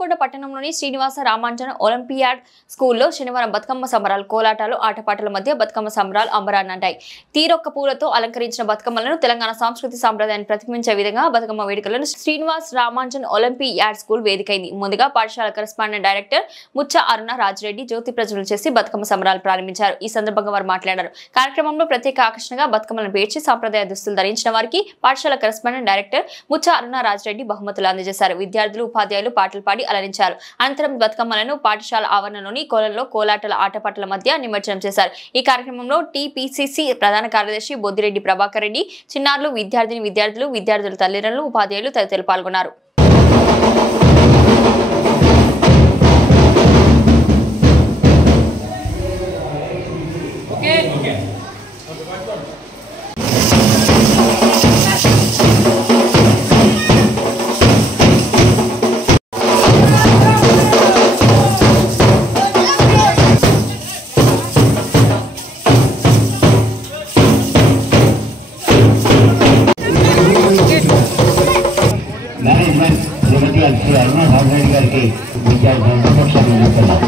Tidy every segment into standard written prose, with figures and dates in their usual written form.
హనుమకొండ పట్టణంలోని శ్రీనివాస రామాంజన ఒలింపియాడ్ స్కూల్లో శనివారం బతుకమ్మ సంబరాలు, కోలాటాలు, ఆటపాటల మధ్య బతుకమ్మ సంబరాలు అంబరాన్నంటాయి. తీరొక్క పూలతో అలంకరించిన బతుకమ్మలను తెలంగాణ సంస్కృతి సాంప్రదాయాన్ని ప్రతిబింబించే విధంగా బతుకమ్మ వేడుకలను శ్రీనివాస రామాంజన్ ఒలింపియాడ్ స్కూల్ వేదికైంది. ముందుగా పాఠశాల కరెస్పాండెంట్ డైరెక్టర్ ముచ్చ అరుణ రాజిరెడ్డి జ్యోతి ప్రజ్వలన చేసి బతుకమ్మ సంబరాలు ప్రారంభించారు. ఈ సందర్భంగా వారు మాట్లాడారు. కార్యక్రమంలో ప్రత్యేక ఆకర్షణగా బతుకమ్మలను పేర్చి సాంప్రదాయ దుస్తులు ధరించిన వారికి పాఠశాల కరెస్పాండెంట్ డైరెక్టర్ ముచ్చ అరుణ రాజిరెడ్డి బహుమతులు అందజేశారు. విద్యార్థులు, ఉపాధ్యాయులు పాటలు పాడి అలరించారు. అనంతరం బతుకమ్మలను పాఠశాల ఆవరణలోని కోలంలో కోలాటల, ఆటపాటల మధ్య నిమజ్జనం చేశారు. ఈ కార్యక్రమంలో టీపీసీసీ ప్రధాన కార్యదర్శి బొద్దిరెడ్డి ప్రభాకర్ రెడ్డి, చిన్నారులు, విద్యార్థుల తల్లిదండ్రులు, ఉపాధ్యాయులు తదితరులు పాల్గొన్నారు. మేనేజ్మెంట్ శ్రీమతి శ్రీ అరుణ రాఘవేంద్ర గారికి విద్యార్థులను ప్రోత్సహిస్తున్నాం.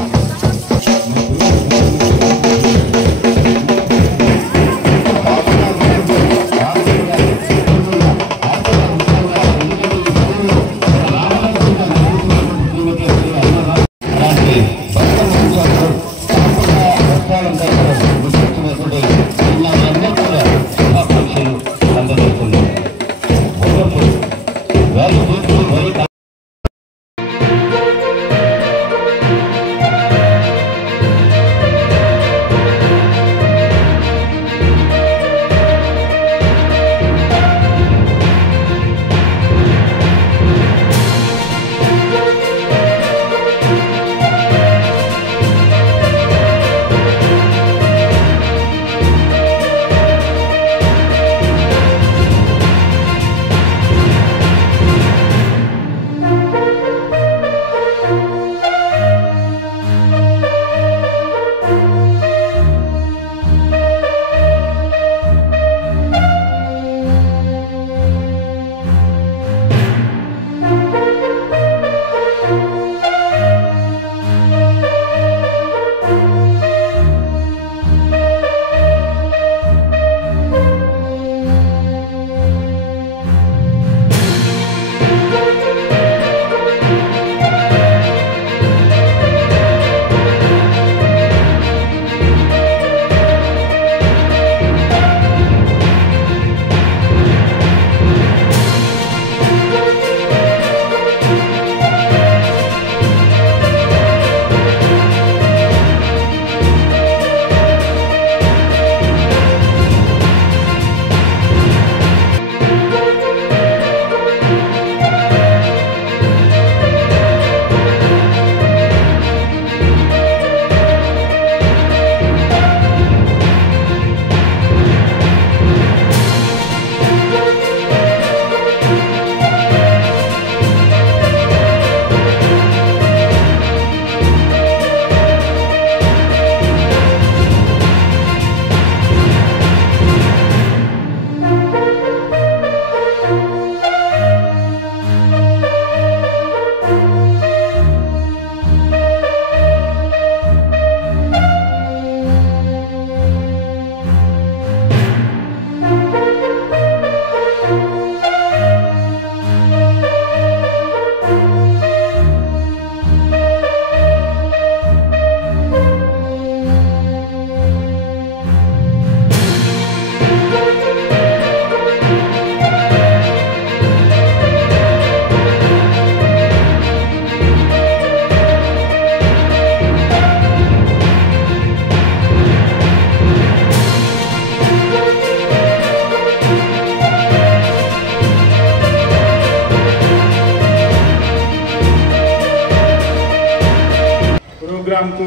ప్రోగ్రాంకు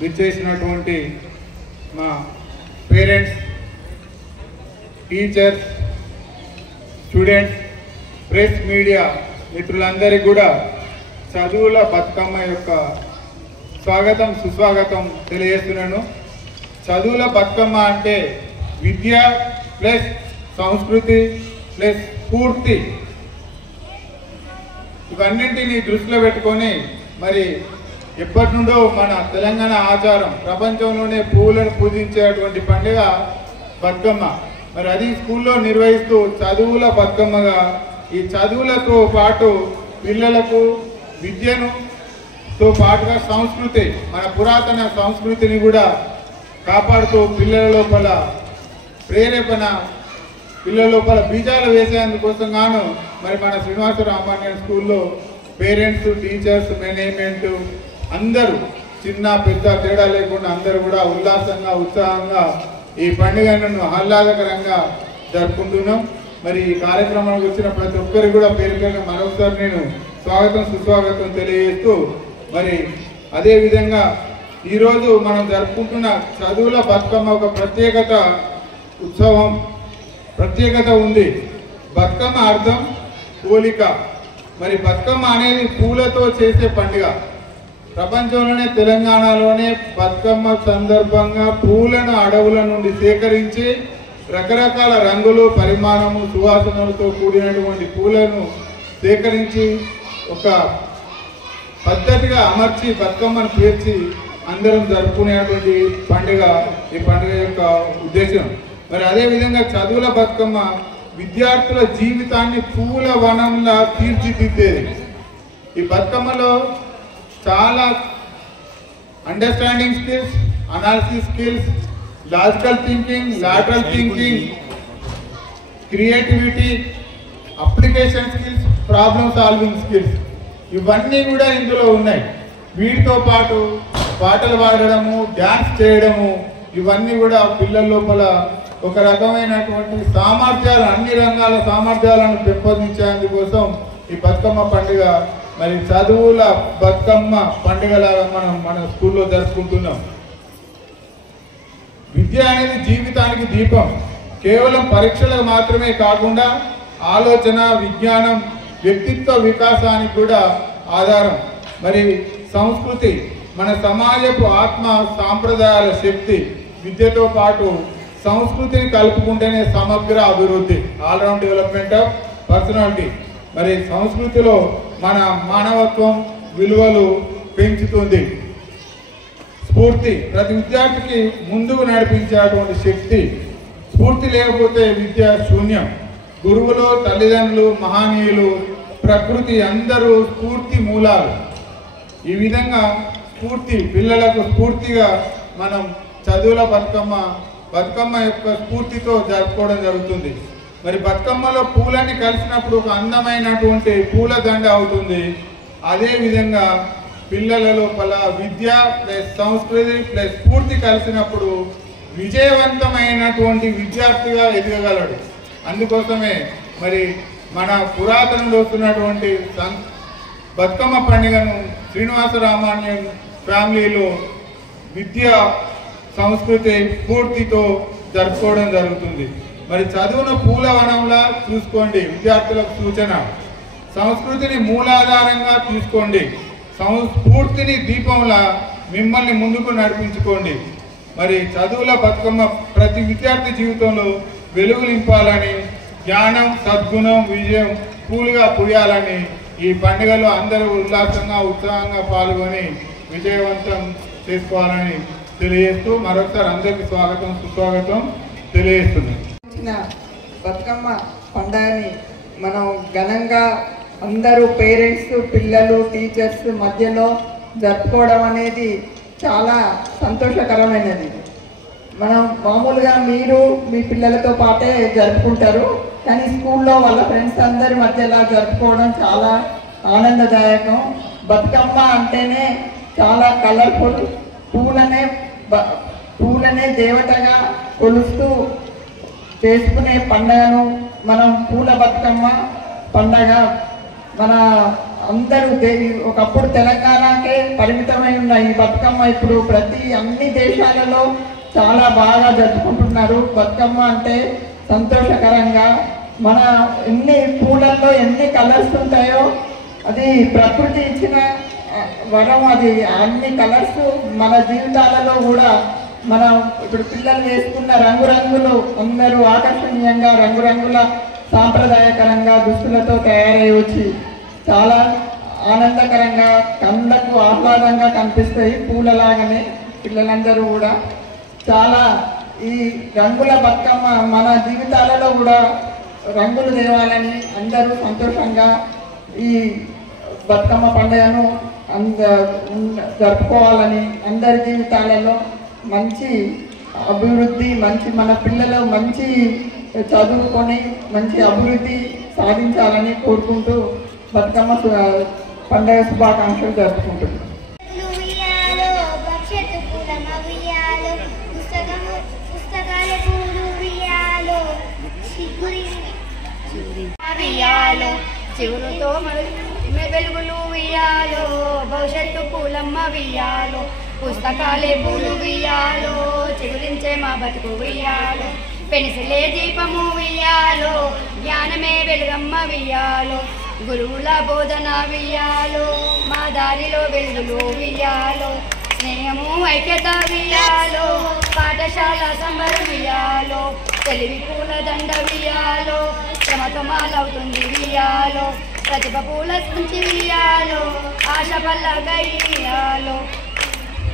విచ్చేసినటువంటి మా parents, teachers, students, press media మిత్రులందరికీ కూడా చదువుల బతుకమ్మ యొక్క స్వాగతం, సుస్వాగతం తెలియజేస్తున్నాను. చదువుల బతుకమ్మ అంటే విద్య ప్లస్ సంస్కృతి ప్లస్ స్ఫూర్తి ఇవన్నింటినీ దృష్టిలో పెట్టుకొని మరి ఎప్పటి నుండో మన తెలంగాణ ఆచారం ప్రపంచంలోనే పువ్వులను పూజించేటువంటి పండుగ బతుకమ్మ. మరి అది స్కూల్లో నిర్వహిస్తూ చదువుల బతుకమ్మగా ఈ చదువులతో పాటు పిల్లలకు విద్యతో పాటుగా సంస్కృతి, మన పురాతన సంస్కృతిని కూడా కాపాడుతూ పిల్లల లోపల ప్రేరేపణ, పిల్లల లోపల బీజాలు వేసేందుకోసం గాను మరి మన శ్రీనివాసరావు రామాంజన్ స్కూల్లో పేరెంట్స్, టీచర్స్, మేనేజ్మెంట్ అందరూ చిన్న పెద్ద తేడా లేకుండా అందరూ కూడా ఉల్లాసంగా ఉత్సాహంగా ఈ పండుగను ఆహ్లాదకరంగా జరుపుకుంటున్నాం. మరి ఈ కార్యక్రమానికి వచ్చిన ప్రతి ఒక్కరికి కూడా పేరు పేరున మరొకసారి నేను స్వాగతం సుస్వాగతం తెలియజేస్తూ మరి అదేవిధంగా ఈరోజు మనం జరుపుకుంటున్న చదువుల బతుకమ్మ ఒక ప్రత్యేకత ఉంది. బతుకమ్మ అర్థం పోలిక. మరి బతుకమ్మ అనేది పూలతో చేసే పండుగ. ప్రపంచంలోనే తెలంగాణలోనే బతుకమ్మ సందర్భంగా పూలను అడవుల నుండి సేకరించి రకరకాల రంగులు, పరిమాణము, సువాసనలతో కూడినటువంటి పూలను సేకరించి ఒక పద్ధతిగా అమర్చి బతుకమ్మను పేర్చి అందరం జరుపుకునేటువంటి పండుగ ఈ పండుగ యొక్క ఉద్దేశం. మరి అదేవిధంగా చదువుల బతుకమ్మ విద్యార్థుల జీవితాన్ని పూల వనంలా తీర్చిదిద్దేది. ఈ బతుకమ్మలో చాలా understanding skills, analysis skills, logical thinking, lateral thinking, creativity, application skills, problem solving skills ఇవన్నీ కూడా ఇందులో ఉన్నాయి. వీటితో పాటు పాటలు పాడడము, డ్యాన్స్ చేయడము ఇవన్నీ కూడా పిల్లల లోపల ఒక రకమైనటువంటి సామర్థ్యాలు, అన్ని రంగాల సామర్థ్యాలను పెంపొందించేందుకోసం ఈ బతుకమ్మ పండుగ మరి చదువుల బతుకమ్మ పండుగలాగా మన స్కూల్లో జరుపుకుంటున్నాం. విద్య అనేది జీవితానికి దీపం. కేవలం పరీక్షలకు మాత్రమే కాకుండా ఆలోచన, విజ్ఞానం, వ్యక్తిత్వ వికాసానికి కూడా ఆధారం. మరి సంస్కృతి మన సమాజపు ఆత్మ, సాంప్రదాయాల శక్తి. విద్యతో పాటు సంస్కృతిని కలుపుకుంటేనే సమగ్ర అభివృద్ధి, ఆల్రౌండ్ డెవలప్మెంట్ ఆఫ్ పర్సనాలిటీ. మరి సంస్కృతిలో మన మానవత్వం, విలువలు పెంచుతుంది. స్ఫూర్తి ప్రతి విద్యార్థికి ముందుకు నడిపించేటువంటి శక్తి. స్ఫూర్తి లేకపోతే విద్య శూన్యం. గురువులు, తల్లిదండ్రులు, మహనీయులు, ప్రకృతి అందరూ స్ఫూర్తి మూలాలు. ఈ విధంగా పిల్లలకు స్ఫూర్తిగా మనం చదువుల బతుకమ్మ యొక్క స్ఫూర్తితో జరుపుకోవడం జరుగుతుంది. మరి బతుకమ్మలో పూలన్నీ కలిసినప్పుడు ఒక అందమైనటువంటి పూలదండ అవుతుంది. అదేవిధంగా పిల్లల లోపల విద్య ప్లస్ సంస్కృతి ప్లస్ స్ఫూర్తి కలిసినప్పుడు విజయవంతమైనటువంటి విద్యార్థిగా ఎదగగలడు. అందుకోసమే మరి మన పురాతనంలో వస్తున్నటువంటి బతుకమ్మ పండుగను శ్రీనివాస రామాంజన్ ఫ్యామిలీలో విద్య, సంస్కృతి, స్ఫూర్తితో జరుపుకోవడం జరుగుతుంది. మరి చదువును పూలవనంలా చూసుకోండి. విద్యార్థులకు సూచన. సంస్కృతిని మూలాధారంగా తీసుకోండి. స్ఫూర్తిని దీపంలా మిమ్మల్ని ముందుకు నడిపించుకోండి. మరి చదువుల బతుకమ్మ ప్రతి విద్యార్థి జీవితంలో వెలుగు నింపాలని, జ్ఞానం, సద్గుణం, విజయం పూలుగా పుయ్యాలని ఈ పండుగలో అందరూ ఉల్లాసంగా, ఉత్సాహంగా పాల్గొని విజయవంతం చేసుకోవాలని తెలియజేస్తూ మరొకసారి అందరికీ స్వాగతం సుస్వాగతం తెలియజేస్తున్నాం. బతుకమ్మ పండుగని మనం ఘనంగా అందరూ పేరెంట్స్, పిల్లలు, టీచర్స్ మధ్యలో జరుపుకోవడం అనేది చాలా సంతోషకరమైనది. మనం మామూలుగా మీరు మీ పిల్లలతో పాటే జరుపుకుంటారు, కానీ స్కూల్లో వాళ్ళ ఫ్రెండ్స్ అందరి మధ్యలో జరుపుకోవడం చాలా ఆనందదాయకం. బతుకమ్మ అంటేనే చాలా కలర్ఫుల్. పూలనే దేవతగా కొలుస్తూ చేసుకునే పండగను మనం పూల బతుకమ్మ పండగ. మన అందరూ ఒకప్పుడు తెలంగాణకే పరిమితమై ఉన్న ఈ బతుకమ్మ ఇప్పుడు అన్ని దేశాలలో చాలా బాగా జరుపుకుంటున్నారు. బతుకమ్మ అంటే సంతోషకరంగా మన ఎన్ని పూలల్లో ఎన్ని కలర్స్ ఉంటాయో అది ప్రకృతి ఇచ్చిన వరం. అది అన్ని కలర్స్ మన జీవితాలలో కూడా మనం ఇప్పుడు పిల్లలు వేసుకున్న రంగురంగులు అందరూ ఆకర్షణీయంగా రంగురంగుల సాంప్రదాయకరంగా దుస్తులతో తయారై వచ్చి చాలా ఆనందకరంగా కళ్ళకు ఆహ్లాదంగా కనిపిస్తాయి. పూలలాగానే పిల్లలందరూ కూడా చాలా ఈ రంగుల బతుకమ్మ మన జీవితాలలో కూడా రంగులు తేవాలని అందరూ సంతోషంగా ఈ బతుకమ్మ పండుగను జరుపుకోవాలని, అందరి జీవితాలలో మంచి అభివృద్ధి, మంచి మన పిల్లలు మంచి చదువుకొని మంచి అభివృద్ధి సాధించాలని కోరుకుంటూ బతుకమ్మ పండుగ శుభాకాంక్షలు జరుపుకుంటున్నాం. చిగురుతో వెలుగులు వియ్యాలో, భవిష్యత్తు పూలమ్మ వియ్యాలో, పుస్తకాలే పూలు వియ్యాలో, చిగురించే మా బతుకు వియ్యాలో, పెన్సిలే దీపము వియ్యాలో, జ్ఞానమే వెలుగమ్మ వియ్యాలో, గురువుల బోధన వియ్యాలో, మా దారిలో వెలుగులు వియ్యాలో, స్నేహము ఐక్యత వియ్యాలో, పాఠశాల సంబరం వియ్యాలో, తెలివి పూల దండ వియ్యాలో, శ్రమతో మాలవుతుంది వియ్యాలో, ప్రతిభ పూల సంచి వియ్యాలో, ఆశ పల్లకై వియ్యాలో,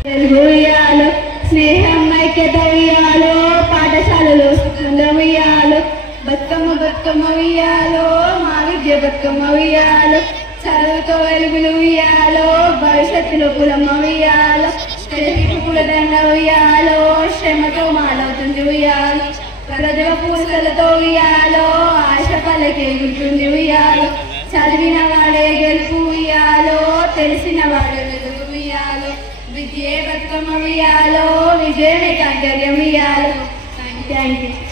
వెలుగు వియ్యాలో, స్నేహం ఐక్యత వియ్యాలో, పాఠశాలలో సుఖంగా వియ్యాలో, బతుకమ్మ బతుకమ్మ వియ్యాలో, మా విద్య బతుకమ్మ వియ్యాలో, చదువుతో వెలుగులు వియ్యాలో, భవిష్యత్తులో పూలమ్మ వియ్యాలో, తెలివి పూల దండ వియ్యాలో, శ్రమతో మాలవుతుంది వియ్యాలో, ప్రజల పూసలతో వియ్యాలో, ఆశ పల్లకి గుర్తుంది వియ్యాలో, చదివిన వాడే గెలుపు వియ్యాలో, తెలిసిన వాడే వెలుగు వియ్యాలో, విద్యే బతుకమ్మ వియ్యాలో, విజయమే కైంకర్యం వియ్యాలో.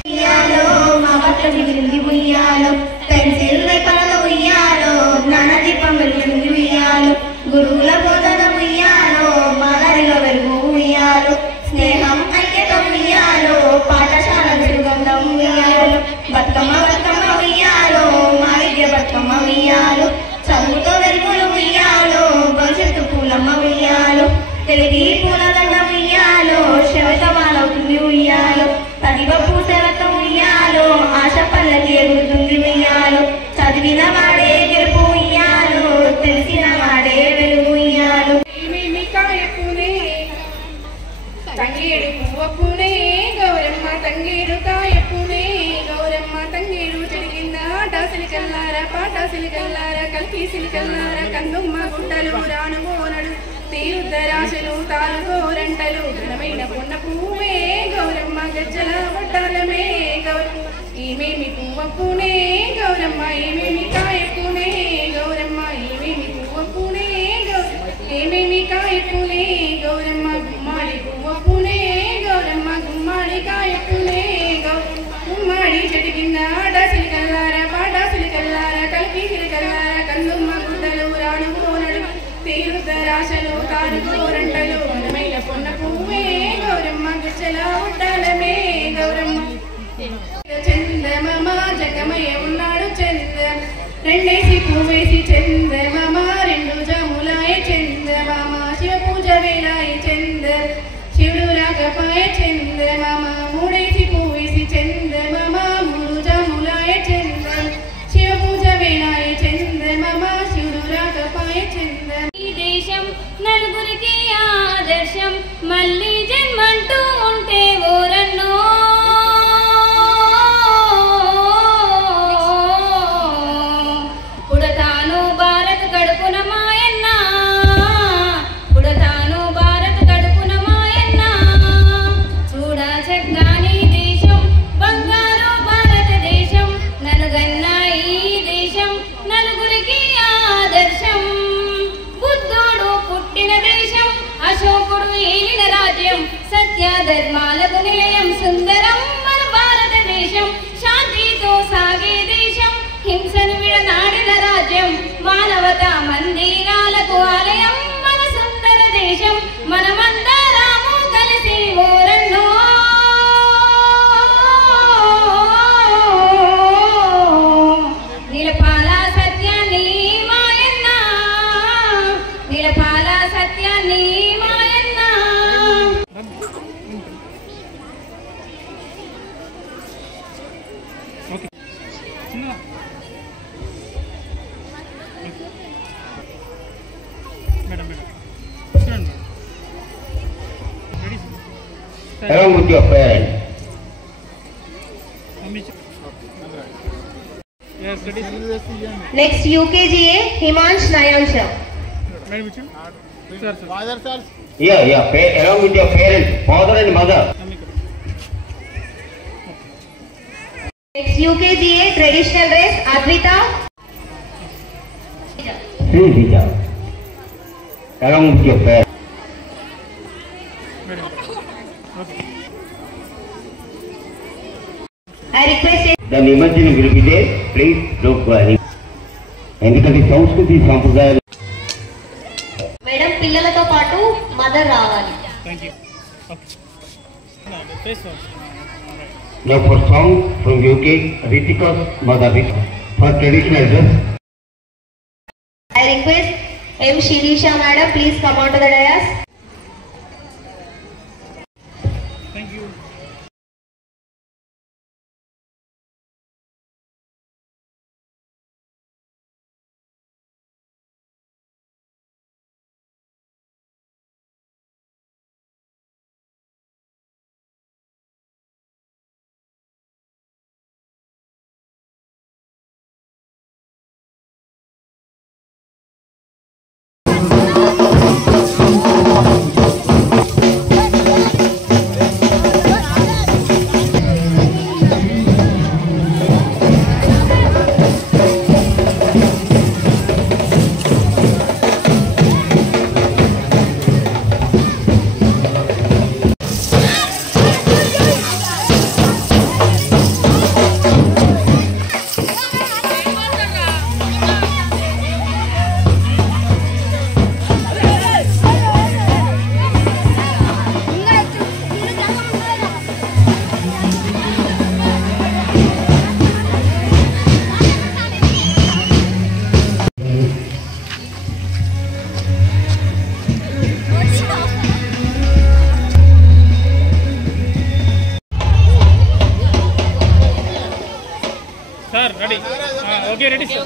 వియ్యాలో, మా బట్ల దిగుంది వియ్యాలో, పెన్సిల్ రేఖలలో వియ్యాలో, జ్ఞానదీపం వెలుగుంది వియ్యాలో, గురువుల బోధన వియ్యాలో, మా దారిలో వెలుగు వియ్యాలో, స్నేహం ఐక్యత వియ్యాలో, పాఠశాల వెలుగంధం వియ్యాలో, బతుకమ్మ బతుకమ్మ వియ్యాలో, మా విద్య బతుకమ్మ వియ్యాలో, చదువుతో వెలుగులు వియ్యాలో, భవిష్యత్తు పూలమ్మ వియ్యాలో, తెలివి పూల దండ వియ్యాలో, శవతమాలవుతుంది వియ్యాలో, ప్రతిభ పూసలతో వియ్యాలో, ఆశ పల్లకి ఎగురుతుంది వియ్యాలో, చదివిన వాడే గెలుపు వియ్యాలో, తెలిసిన వాడే వెలుగు వియ్యాలో. తంగేడు పువ్వప్పునే గౌరమ్మ, తంగేడు కాయప్పునే గౌరమ్మ, తంగేడు చెడిగింద డాసిలికల్లారా, పాటాసిలికల్లారా, కల్కి సిలికల్లారా, కందుమ్మ గుడ్డలు రానుగోనడు, తీరుద్దరాశలు తారుగోరంటలు, ఘనమైన పొన్న పువ్వే గౌరమ్మ, గజ్జల వడ్డాలమే గౌరమ్మ, ఏమేమి పువ్వప్పునే గౌరమ్మ, ఏమేమి కాయప్పునే గౌరమ్మ, ఏమేమి పువ్వప్పునే గౌరమ్మ, ఏమేమి కాయప్పునే గౌరమ్మ, గుమ్మాడి పువ్వప్పునే గౌరమ్మ, గుమ్మాడి కాయప్పునే గౌరమ్మ, గుమ్మాడి చెట్టు కింద డాసిలికల్లారా, పాటాసిలికల్లారా, కల్కి సిలికల్లారా, కందుమ్మ గుడ్డలు రానుగోనడు, తీరుద్దరాశలు తారుగోరంటలు, ఘనమైన పొన్న పువ్వే గౌరమ్మ, గజ్జల వడ్డాలమే గౌరమ్మ, చందమామ జగమయ్య ఉన్నాడు చంద, రెండేసి పువ్వేసి చందమామ, రెండు జాములాయ చందమామ, శివ పూజ వేలాయ చంద, శివుడు రాకపాయ చందమామ, మూడేసి పువ్వేసి చందమామ, మూడు జాములాయ చంద, శివ పూజ వేలాయ చందమామ, శివుడు రాకపాయ చంద. ఈ దేశం నలుగురికి ఆదర్శం, మళ్ళీ జన్మంటూ ఉంటే ఓరన్నో, పుడతాను భారత్ కడుపున మాయన్న, పుడతాను భారత్ కడుపున మాయన్న, చూడ చక్కని దేశం బంగారు భారతదేశం, నలుగన్న ఈ దేశం నలుగురికి ఆదర్శం, బుద్ధుడు పుట్టిన దేశం, అశోకుడు ఏలిన రాజ్యం, సత్య ధర్మాలకు నిలయం, సుందరం మన భారతదేశం, శాంతితో సాగే దేశం, హింసను విడనాడిన రాజ్యం, మానవత మందిరాలకు ఆలయం, మన సుందర దేశం, మనమందరము కలిసి ఓరన్నో, నిలపాల సత్యాన్ని మాయన్న, నిలపాల సత్యాన్ని మాయన్న. along with your parents. Next UKGA Himansh Nayansha. Along with your parents, father and mother. Next UKGA traditional dress Advita. Sri along with your parents. I request The Nimanjan will be there. Please don't go anywhere. ఎందుకంటే సంస్కృతి సాంప్రదాయాలు madam పిల్లలతో పాటు mother రావాలి. Now for song from UK, Ritika's mother for traditional dress. I request M. Shirisha madam, please come on to the dais. Sir, ready? Okay, ready, sir.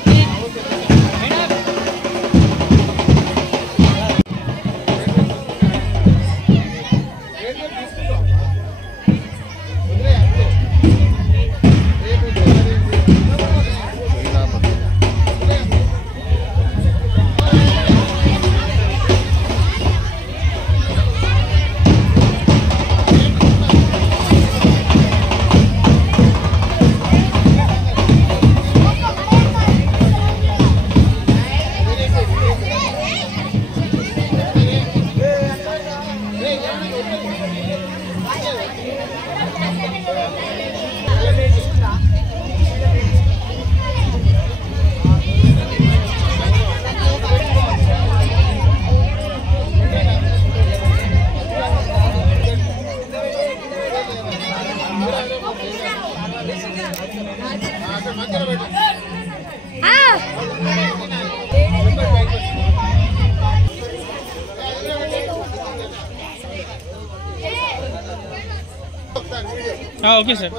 Okay, sir.